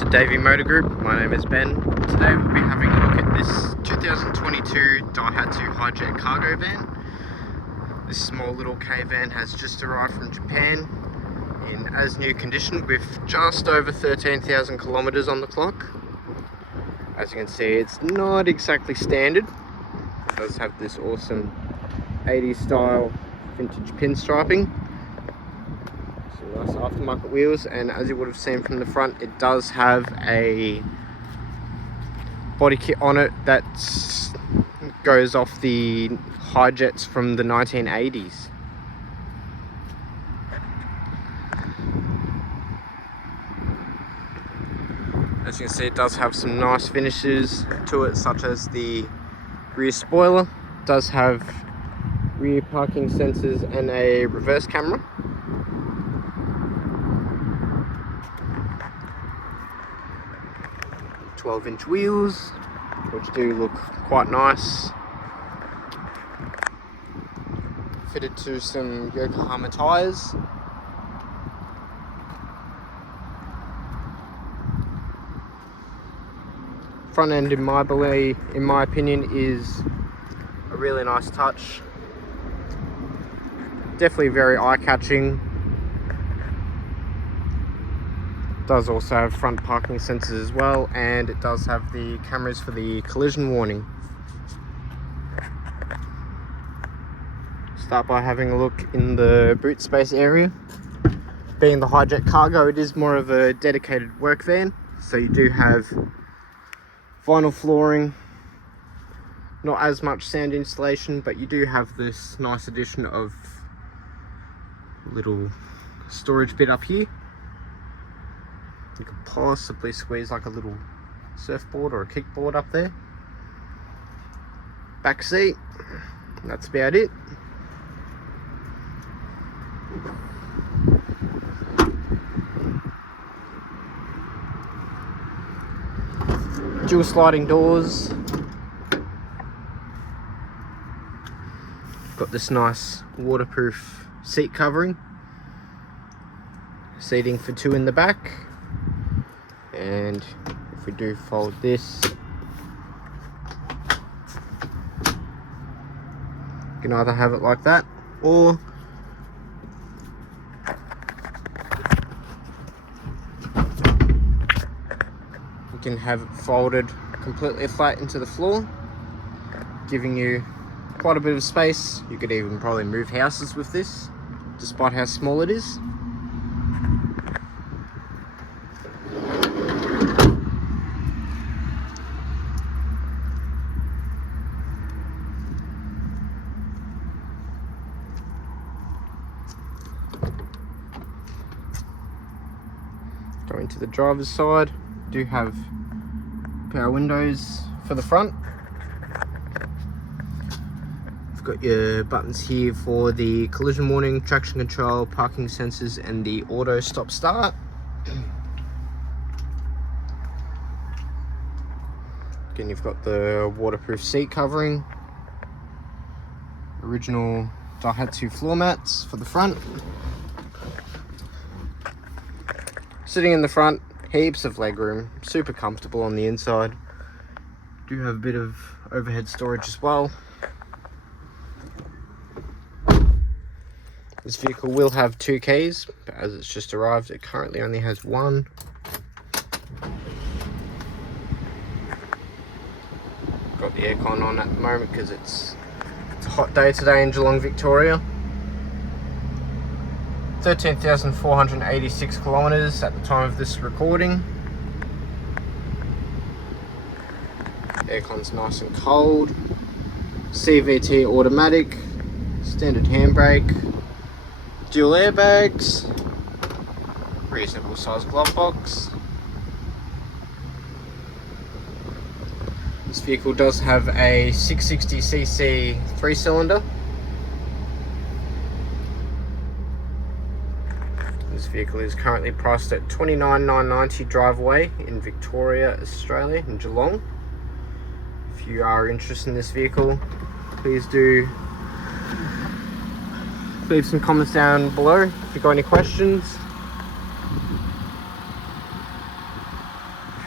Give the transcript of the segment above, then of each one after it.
to Davey Motor Group. My name is Ben. Today we'll be having a look at this 2022 Daihatsu Hijet Cargo van. This small little K van has just arrived from Japan in as new condition with just over 13,000 kilometers on the clock. As you can see, it's not exactly standard. It does have this awesome 80s style vintage pinstriping. Nice aftermarket wheels, and as you would have seen from the front, it does have a body kit on it that goes off the Hijets from the 1980s. As you can see, it does have some nice finishes to it, such as the rear spoiler. It does have rear parking sensors and a reverse camera. 12-inch wheels, which do look quite nice. Fitted to some Yokohama tyres. Front end, in my opinion, is a really nice touch. Definitely very eye-catching. Does also have front parking sensors as well, and it does have the cameras for the collision warning. Start by having a look in the boot space area. Being the Hijet Cargo, it is more of a dedicated work van, so you do have vinyl flooring, not as much sound insulation, but you do have this nice addition of little storage bit up here. You could possibly squeeze like a little surfboard or a kickboard up there. Back seat, that's about it. Dual sliding doors. Got this nice waterproof seat covering. Seating for two in the back. And if we do fold this, you can either have it like that, or you can have it folded completely flat into the floor, giving you quite a bit of space. You could even probably move houses with this, despite how small it is. Going to the driver's side, do have power windows for the front. You've got your buttons here for the collision warning, traction control, parking sensors, and the auto stop start. Again, you've got the waterproof seat covering, original Daihatsu floor mats for the front. Sitting in the front, heaps of legroom, super comfortable on the inside. Do have a bit of overhead storage as well. This vehicle will have two keys, but as it's just arrived, it currently only has one. Got the aircon on at the moment because it's a hot day today in Geelong, Victoria. 13,486 kilometers at the time of this recording. Aircon's nice and cold. CVT automatic, standard handbrake, dual airbags, reasonable size glove box. This vehicle does have a 660cc 3-cylinder. This vehicle is currently priced at $29,990 drive away in Victoria, Australia, in Geelong. If you are interested in this vehicle, please do leave some comments down below if you've got any questions.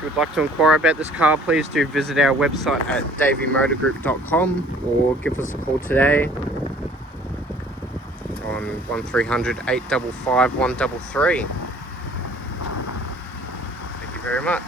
you would like to inquire about this car, please do visit our website at daveymotorgroup.com or give us a call today on 1300 855 133. Thank you very much.